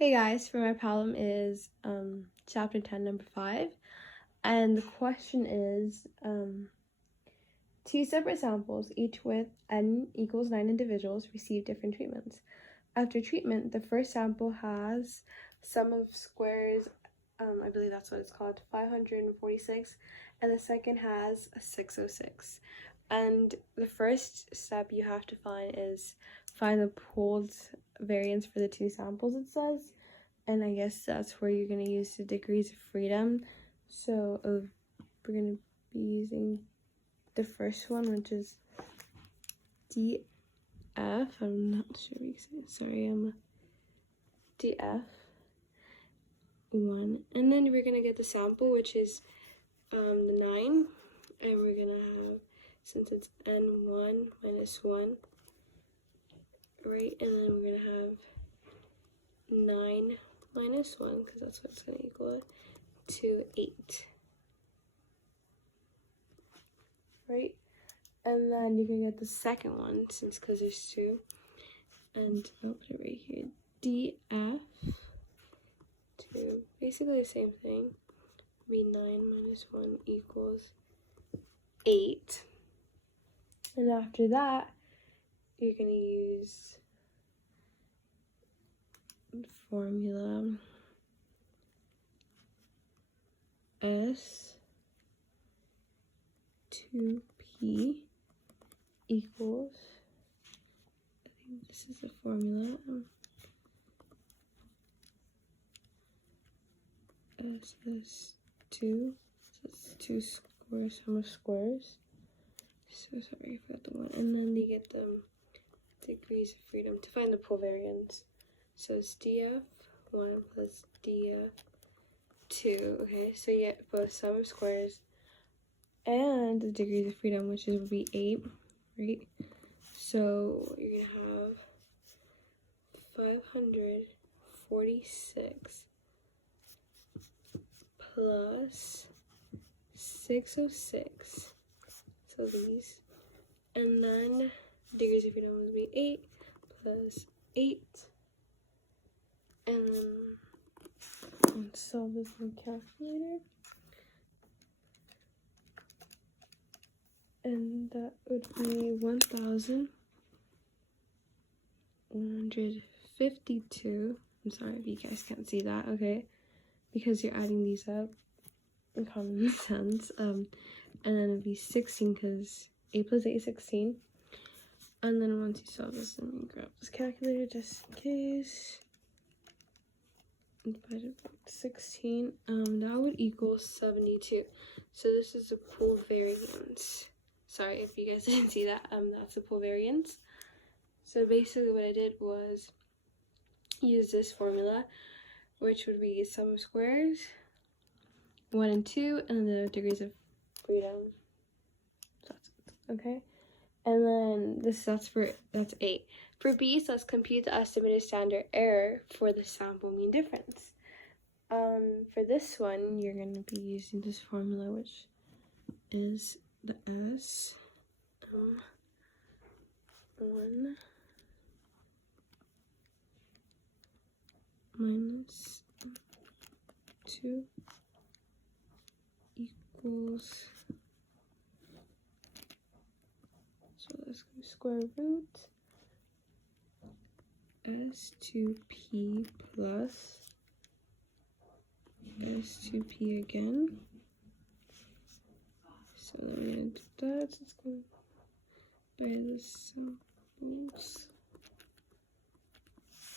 Hey guys, for my problem is chapter 10, number 5. And the question is two separate samples, each with n equals 9 individuals, receive different treatments. After treatment, the first sample has sum of squares, I believe that's what it's called, 546, and the second has 606. And the first step you have to find is find the pooled variance for the two samples, it says. And I guess that's where you're going to use the degrees of freedom. So we're going to be using the first one, which is DF. I'm not sure what you say. Sorry, DF1. And then we're going to get the sample, which is the 9. And we're going to have, since it's n1 minus 1, right? And then we're going to have 9 minus 1, because that's what it's going to equal to 8. Right? And then you can get the second one, because there's 2. And I'll put it right here. DF2. Basically the same thing. Be 9 minus 1 equals 8. And after that, you're going to use the formula S2P equals, I think this is the formula, SS2, so it's 2 squares, sum of squares. So sorry, I forgot the one. And then you get the degrees of freedom to find the pool variance. So it's DF1 plus DF2, okay? So you get both sum of squares and the degrees of freedom, which would be 8, right? So you're going to have 546 plus 606. So these. And then degrees of freedom would be 8 plus 8. And then let's solve this in the calculator. And that would be 1,152. I'm sorry if you guys can't see that, okay? Because you're adding these up in common sense. And then it'd be 16 because 8 plus 8 is 16. And then once you solve this, let me grab this calculator just in case. Divided by 16, that would equal 72. So this is the pool variance. Sorry if you guys didn't see that. That's the pool variance. So basically what I did was use this formula, which would be sum of squares, 1 and 2, and the degrees of freedom. So that's okay. And then that's 8. For B, so let's compute the estimated standard error for the sample mean difference. For this one, you're going to be using this formula, which is the S1 minus 2 equals, so let's go square root S2P plus S2P again. So then we're going to do that. So let's go by the samples.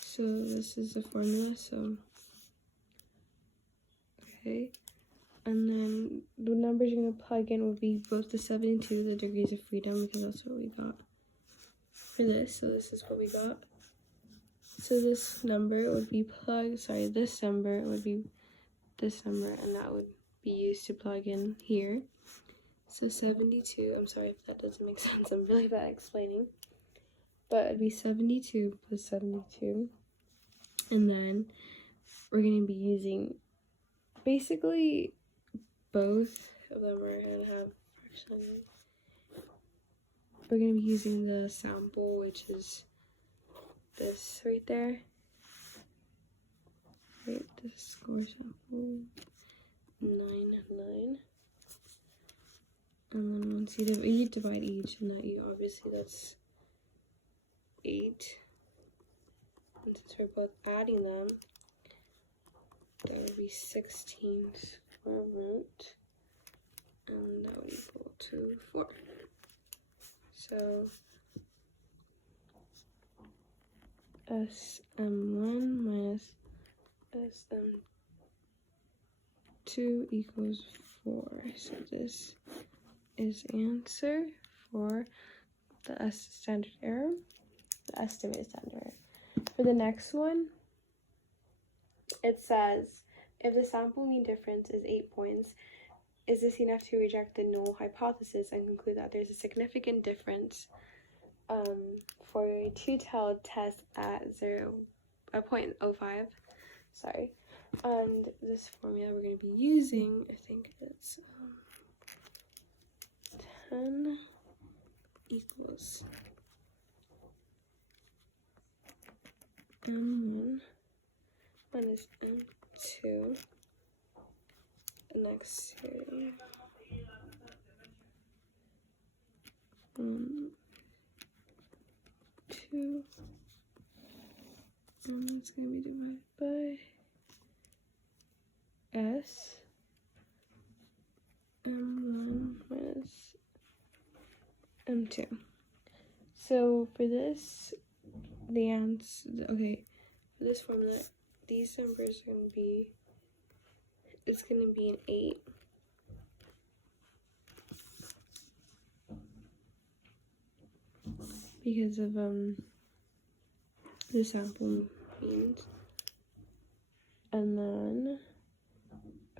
So this is the formula, so okay. And then the numbers you're going to plug in will be both the 72, the degrees of freedom, because that's what we got for this. So this is what we got. So this number would be this number would be this number, and that would be used to plug in here. So 72, I'm sorry if that doesn't make sense, I'm really bad at explaining. But it'd be 72 plus 72. And then we're going to be using, basically, both of them are going to have fractions. We're going to be using the sample, which is this right there. right? The score sample 9, 9. And then once you divide each, and that you obviously that's 8. And since we're both adding them, that would be 16 square root, and that would equal to 4. So SM1 minus SM2 equals 4. So this is answer for the standard error, the estimated standard error. For the next one, it says, if the sample mean difference is 8 points, is this enough to reject the null hypothesis and conclude that there's a significant difference for a two-tailed test at 0.05? Sorry. And this formula we're going to be using, I think it's 10 equals M1 minus M2 next to 2, and it's going to be divided by S M1 minus M2. So for this, the answer, okay, for this formula, these numbers are going to be, it's going to be an 8. Because of the sample means. And then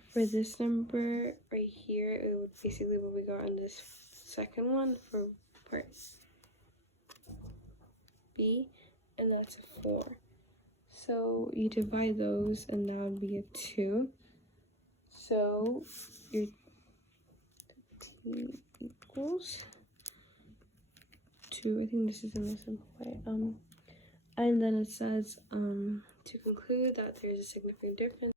for this number right here, it would basically what we got on this second one for part B, and that's a 4. So you divide those, and that would be a 2. So your 2 equals 2. I think this is in the simple way. And then it says to conclude that there's a significant difference